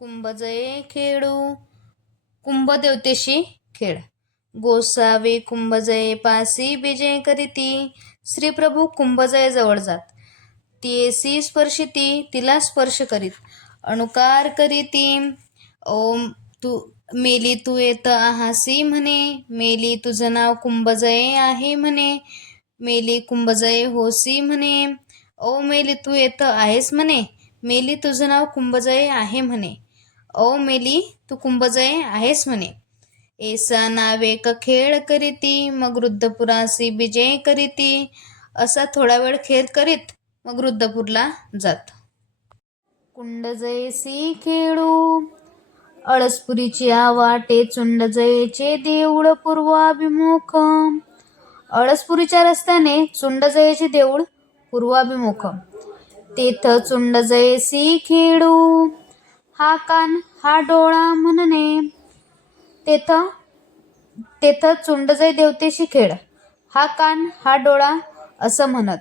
कुंभजये खेळू कुंभदेवतेशी खेळ. गोसावे कुंभजये पासी विजय करीती. श्रीप्रभू कुंभजय जवळ जात. तियेसी स्पर्शिती, तिला स्पर्श करीत. अणुकार करीती. ओम तू मेली तू येत आहासी म्हणे. मेली तुझं नाव कुंभजये आहे म्हणे. मेली कुंभजये होसी म्हणे. ओ मेली तू येत आहेस म्हणे. मेली तुझं नाव कुंभजये आहे म्हणे. ओ मेली तू कुंभजये आहेस म्हणे. ऐसा नावेक खेळ करीती. मग रुद्धपुरासी विजय करीती. असा थोडा वेळ खेळ करीत मग रुद्धपूरला जात. कुंडजयेसी खेळू अळसपुरीची वाटे. चुंडजयेचे देऊळ पूर्वाभिमुख. अळसपुरीच्या रस्त्याने चुंडजयेचे देऊळ पूर्वाभिमुख. तेथ चुंडजयेसी खेळू. हा कान हा डोळा म्हणणे. तेथ तेथ चुंडजय देवतेशी खेळ. हा कान हा डोळा असं म्हणत.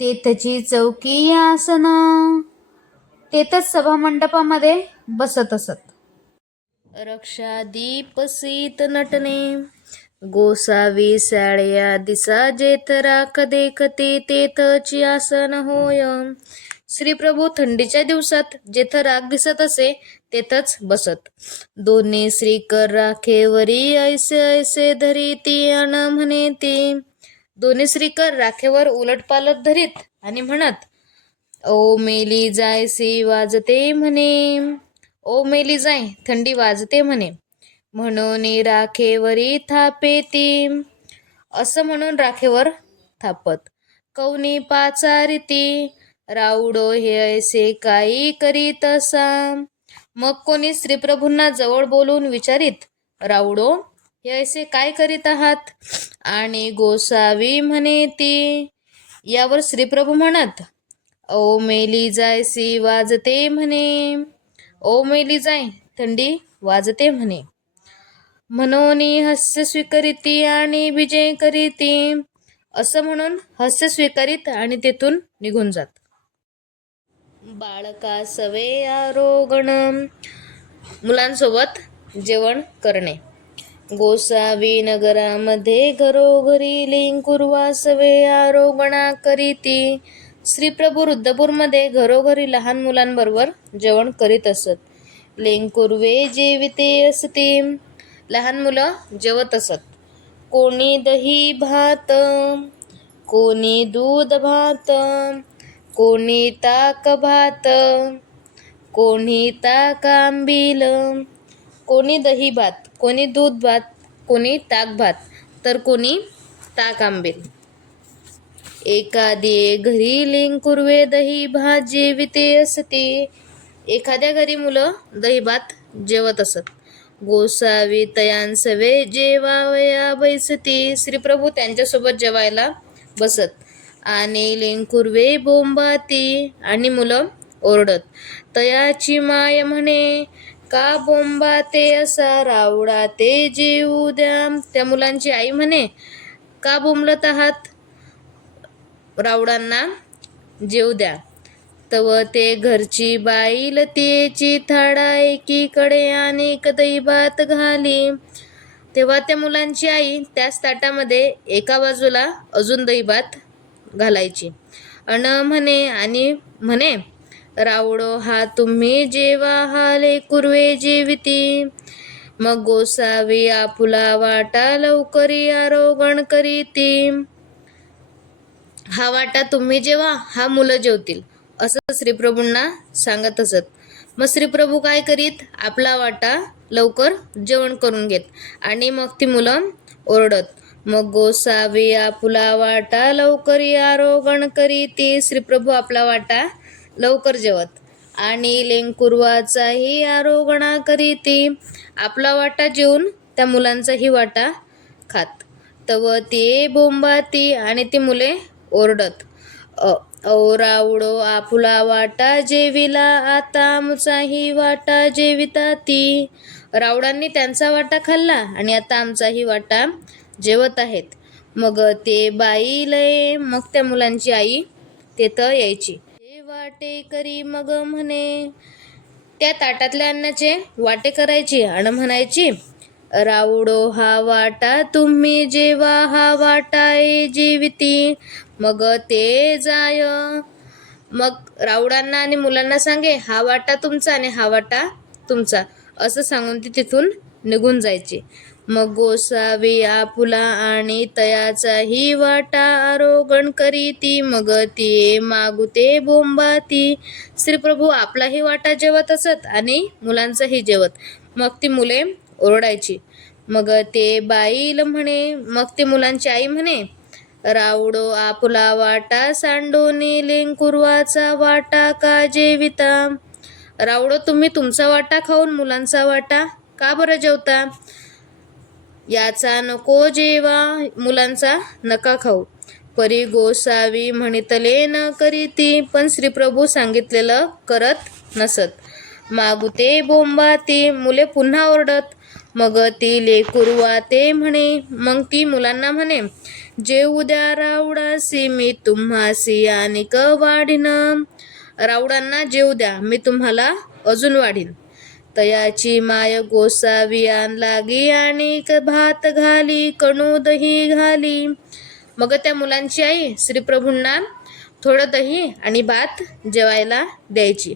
तेथची चौकी आसन. तेथच सभामंडपामध्ये बसत असत. रक्षादीप सीत नटणे. गोसावी साळया दिसा जेथ राख देखते. तेथची आसन होय. श्रीप्रभू थंडीच्या दिवसात जेथ राख दिसत असे तेथच बसत. दोन्ही श्रीकर राखेवरी ऐसे ऐसे धरीती अन म्हणे ती. दोन्ही श्रीकर राखेवर उलटपालट धरीत आणि म्हणत. ओ मेली जायसी वाजते म्हणे. ओ मेली जाय थंडी वाजते म्हणे. म्हणून राखेवरी थापेती. असं म्हणून राखेवर थापत. कौनी पाचारिती. राऊडो हे ऐसे काही करीत असा. मग कोणी श्रीप्रभूंना जवळ बोलून विचारित. राऊडो हे ऐसे काय करीत आहात. आणि गोसावी म्हणे ती. यावर श्रीप्रभू म्हणत. ओ मेली जायसी वाजते म्हणे. ओ मेली जाय थंडी वाजते म्हणे. म्हणून हास्य स्वीकरिती आणि विजय करीती. असं म्हणून हास्य स्वीकारित आणि तेथून निघून जात. बाळका सवे आरोगण. मुलांसोबत जेवण करणे. गोसावी नगरामध्ये घरोघरी लेंकुरवा सवे आरोगणा करीती. श्रीप्रभू रुद्धपूरमध्ये घरोघरी लहान मुलांबरोबर जेवण करीत असत. लेंकुरवे जेविते असती. लहान मुलं जेवत असत. कोणी दही भात. कोणी दूध भात. कोणी ताक भात. कोणी ताक आंबील. कोणी दही भात. कोणी दूध भात. कोणी ताक भात तर कोणी ताक आंबील. एखादी घरी लेंकुरवे दही भात जेविते असते. एखाद्या घरी मुलं दही भात जेवत असत. गोसावी तयांसवे जेवावया बैसती. श्रीप्रभू त्यांच्यासोबत जेवायला बसत. आणि लेंकुरवे बोंबाती आणि मुलं ओरडत. तयाची माय म्हणे. का बोंबाते असा रावडा ते जेवू द्या. त्या मुलांची आई म्हणे. का बोंबलत आहात. रावडांना जेवू द्या. तव ते घरची बाईल तेची थाळा एकीकडे आणि दही भात घाली. तेव्हा त्या मुलांची आई त्याच ताटामध्ये एका बाजूला अजून दही भात घालायची. अन म्हणे आणि म्हणे. रावडो हा तुम्ही जेवा हा लेकुरवे जेविती. मग गोसावी आपुला वाटा लवकरी आरोगण करीती. हा वाटा तुम्ही जेवा हा मुलं जेवतील असं श्रीप्रभूंना सांगत असत. मग श्रीप्रभू काय करीत. आपला वाटा लवकर जेवण करून घेत आणि मग ती मुलं ओरडत. मग गोसावी आपुला वाटा लवकरी आरोगण करीती. श्रीप्रभू आपला वाटा लवकर जेवत आणि लेंकुरवाचाही आरोगणा करीती. आपला वाटा जेवून त्या मुलांचाही वाटा खात. तव ते बोंबाती आणि ती मुले ओरडत. ओ रावडो आपुला वाटा जेविला आता आमचाही वाटा जेविता ती. रावडांनी त्यांचा वाटा खाल्ला आणि आता आमचाही वाटा जेवत आहेत. मग ते बाई लय. मग त्या मुलांची आई तेथं यायची. वाटे करी मग म्हणे. त्या ताटातल्या अन्नाचे वाटे करायची आणि म्हणायची, राऊडो हा वाटा तुम्ही जेवा, हा वाटा ए जेविती मग ते जाय. मग राऊडांना आणि मुलांना सांगे, हा वाटा तुमचा आणि हा वाटा तुमचा, असं सांगून ती तिथून निघून जायची. मग गोसावी आपुला आणि तयाचाही वाटा आरोगण करीती, मग ती मागुते बोंबाती. श्रीप्रभू आपलाही वाटा जेवत असत आणि मुलांचाही जेवत. मग ती मुले ओरडायची. मग ते बाईल म्हणे, मग ते मुलांची आई म्हणे, राऊडो आपुला वाटा सांडोनी लेंकुरवाचा वाटा का जेविता. राऊडो तुम्ही तुमचा वाटा खाऊन मुलांचा वाटा का बरं जेवता. याचा नको जेवा, मुलांचा नका खाऊ. परी गोसावी म्हणितले न करीती, पण श्रीप्रभू सांगितलेलं करत नसत. मागुते बोंबाती, मुले पुन्हा ओरडत. मग ती लेकुरवाते म्हणे, मग ती मुलांना म्हणे, जेवू द्या राऊडासी मी तुम्हासी आणिक वाढीन. राऊडांना जेवू द्या, मी तुम्हाला अजून वाढीन. तयाची माय गोसावी आण लागी आणि भात घाली, कणू दही घाली. मग त्या मुलांची आई श्रीप्रभूंना थोडं दही आणि भात जेवायला द्यायची.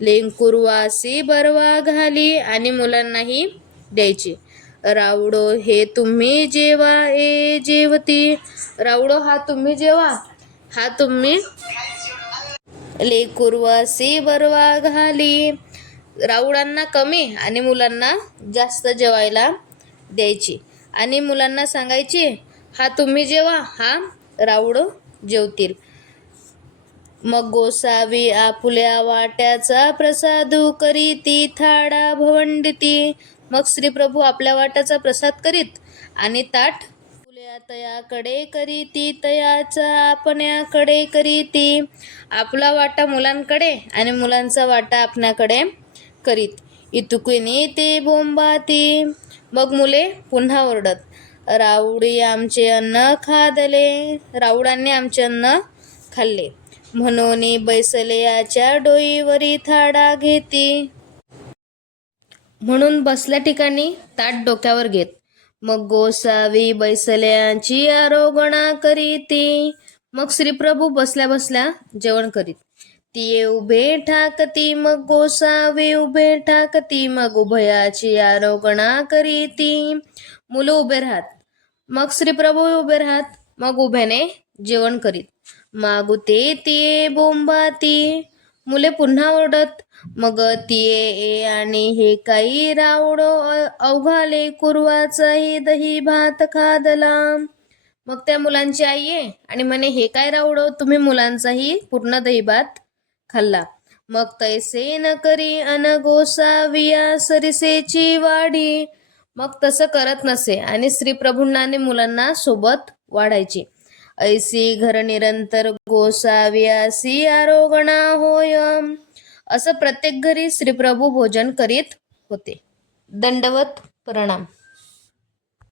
लेंकुरवासी बरवा घाली आणि मुलांनाही द्यायची. राऊडो हे तुम्ही जेवा ए जेवती. राऊडो हा तुम्ही जेवा, हा तुम्ही लेकुरवासी बरवा घाली. राऊडांना कमी आणि मुलांना जास्त जेवायला द्यायची आणि मुलांना सांगायची, हा तुम्ही जेवा, हा राऊड जेवतील. मग गोसावी आपुल्या वाट्याचा प्रसादू करीती, थाडा भवंडिती. मग श्रीप्रभू आपल्या वाट्याचा प्रसाद करीत आणि ताट फुल्या तयाकडे करीती, तयाचा आपण्याकडे करीती. आपला वाटा मुलांकडे आणि मुलांचा वाटा आपण्याकडे करीत. इतुकिनी ते बोंबाती. मग मुले पुन्हा ओरडत, राऊडी आमचे अन्न खादले. राऊडांनी आमचे अन्न खाल्ले. म्हणून बैसल्याच्या डोईवरी थाडा घेती. म्हणून बसल्या ठिकाणी ताट डोक्यावर घेत. मग गोसावी बैसल्याची आरोगणा करीती. मग श्रीप्रभू बसल्या बसल्या जेवण करीत. ती उभे ठाकती, मग गोसावी उभे ठाकती, मग उभयाची आरोगणा करीती. मुलं उभे राहत, मग श्रीप्रभू उभे राहत, मग उभ्याने जेवण करीत. मागुते तिये बोंबाती. मुले पुन्हा ओरडत. मग तिये ए आणि हे काही राऊडो अवघाले कुरवाचाही दही भात खादला. मग त्या मुलांची आई आहे आणि म्हणे, हे काय राऊडो, तुम्ही मुलांचाही पूर्ण दही भात खाल्ला. मग तैसे न करी अन गोसाविया सरिसेची वाढी. मग तसं करत नसे आणि श्रीप्रभूंना आणि मुलांना सोबत वाढायची. ऐसी घर निरंतर गोसाव्यासी आरोगणा होय. असं प्रत्येक घरी श्रीप्रभू भोजन करीत होते. दंडवत प्रणाम.